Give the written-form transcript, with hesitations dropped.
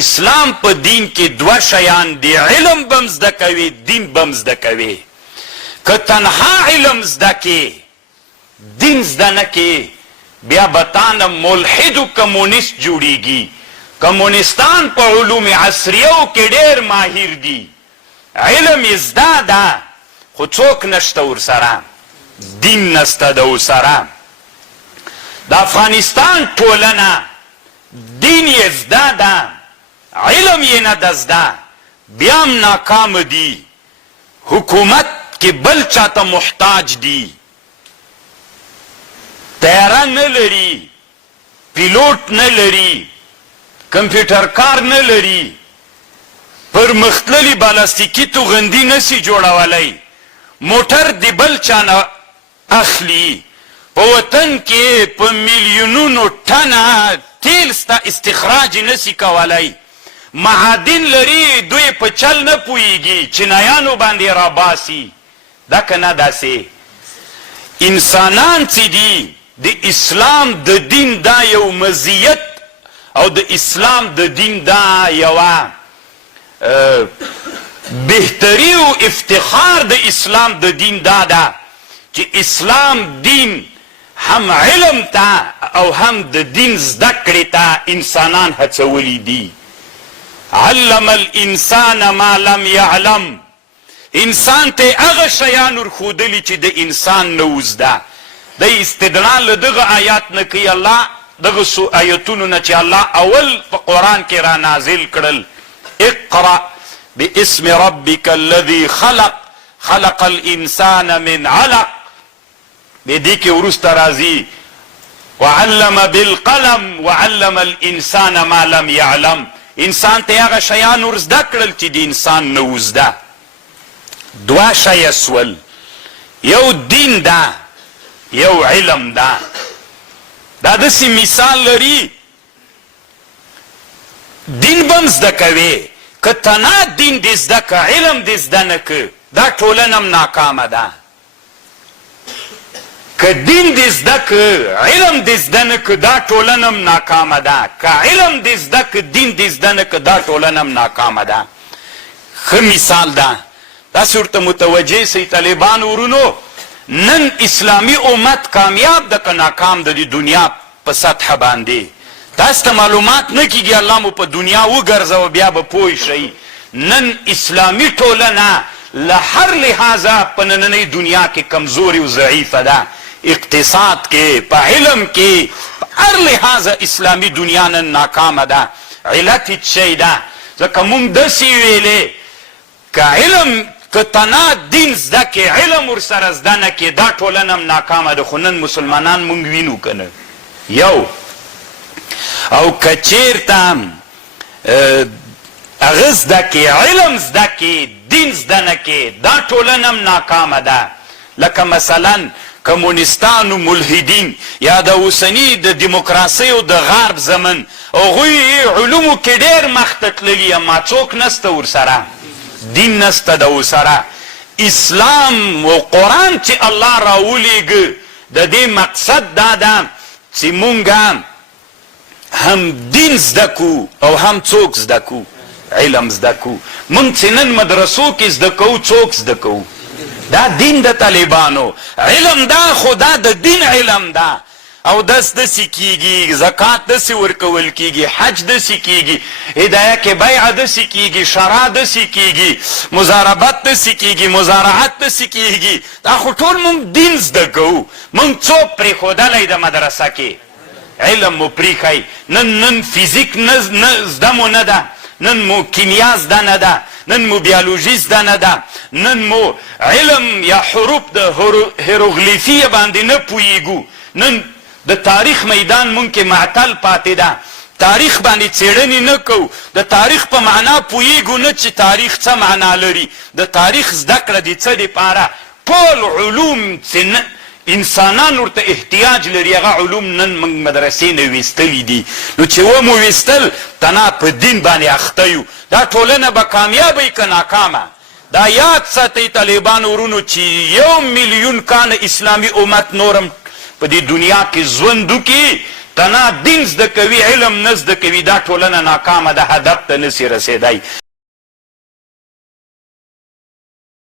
اسلام په دین کې دوه شیان دي، علم بم زده کوي، دین بم زده کوي. که تنها علم زده کې دین زده نه کې بیا به تانه ملحد و کمونیست جوړیږي. کمونستان په علوم عصریو کې ډېر ماهر دي، علم یې زده ده خو څوک نشته ورسره، دین نسته د ورسره. د افغانستان ټولنه دین یې زده ده، علم یې نه ده زده، بیا هم ناکام دي، حکومت کې بل چاته محتاج دي، طیاره نه لري، پیلوټ نه لري، کمپیوټر کار نه لري، پرمختللي پلاستیکي توغندي نسي جوړولی، موټر د بل چا نه اخلي، په وطن کې په میلیونونو ټنه تیل ستا استخراج نسي کولی، معادن لري دوی په چل نه پوهیږي، چینایانو باندې راباسي. دا که نه داسې انسانان چې دي د اسلام د دین دا یو مزیت او د اسلام د دین دا یوه بهتری او افتخار د اسلام د دین دا ده چې اسلام دین هم علم ته او هم د دین زده کړې ته انسانان هڅولی دي. علم الانسان ما لم یعلم، انسان ته هغه شیان ورښودلي چې د انسان نه وزده. د استدلال له دغه آیات نه کوي الله، دغه آیتونو نه چې الله اول په قرآن کې را نازل کړل، اقرأ باسم ربک الذي خلق خلق الانسان من علق، د دې کې وروسته راځي وعلم بالقلم وعلم الانسان ما لم يعلم، انسان ته هغه شیان ور زده کړل چې د انسان نه وزده. دوه شیه سول، یو دین ده یو علم ده. دا داسې مثال لري، دین بم زده کوي، که تنها دین دې زده که علم دې زده نه که دا ټولنه هم ناکامه ده. که دین دې زده که علم دې زده نه که دا ټولنه هم ناکامه ده، که علم دې زده که دین دې زده نه که دا ټولنه هم ناکامه ده. ښه مثال ده، داسې ورته متوجه سئ طالبانو ورونو، نن اسلامي امت کامیاب ده که ناکام ده د دنیا په سطحه باندې. تاسو ته معلومات نه کیږي، الله مو په دنیا وګرځوه بیا به پوه شئ. نن اسلامي ټولنه له هر لحاظه په نننۍ دنیا کې کمزوري او ضعیفه ده، اقتصاد کې، په علم کې، په هر لحاظه اسلامي دنیا نن ناکامه ده. علت هیڅ شی ده، ځکه موږ داسې ویلې که علم که تنها دین زده کې علم ورسره زده نه کې دا ټولنه هم ناکامه ده. خو نن مسلمانان موږ وینو که نه یو، او که چېرته هغه زده کې علم زده کې دین زده نه کې دا ټولنه هم ناکامه ده. لکه مثلا کمونستانو ملحدین یا د اوسني د دیموکراسۍ او د غرب زمن، هغوی علومو کې ډېر مخته تللي، اما څوک نسته ورسره، دین نسته د ورسره. اسلام و قرآن چې الله راولیږه د دې مقصد دا ده چې مونږ هم دین زده کو او هم څوک زده کو، علم زده کو. مونږ چې نن مدرسو کې زده کوو څوک زده کوو؟ دا دین د طالبانو علم دا، خو دا د دین علم دا. او دس دسی کیږي، زکات دسی ورکول کیږي، حج دسی کیږي، هدایه کې بیع دسی کیږي، شرع دسی کیږي، مزاربت دسی کیږي، مزارعت دسی کیږي. دا خو ټول مونږ دین زده کوو. مونږ څوک پرېښودلی د مدرسه کې علم مو پرېښی. نن فیزیک زده مو نه ده، نن مو کیمیا زده نه ده، نن مو بیالوژي زده نه ده، نن مو علم یا حروف د هیروغلیفي باندې نه پوهیږو. نن د تاریخ میدان مونږ کې معطل پاتې ده، تاریخ باندې څېړنې نه کوو، د تاریخ په معنا پوهیږو نه چې تاریخ څه معنا لري. د تاریخ زده کړه د څه دپاره؟ ټول علوم چې انسانان ورته احتیاج لري هغه علوم نن موږ مدرسې نه ویستلي دي. نو چې ومو ویستل تنا په دین باندې اخته یو. دا ټولنه به کامیابه که ناکامه؟ دا یاد ساتئ طالبانو ورونو چې 1 میلیون کاله اسلامي امت نورم په دې دنیا کې ژوند وکړي، تنا دین زده کوي علم نه زده کوي دا ټولنه ناکامه ده هدف ته نسي رسېدی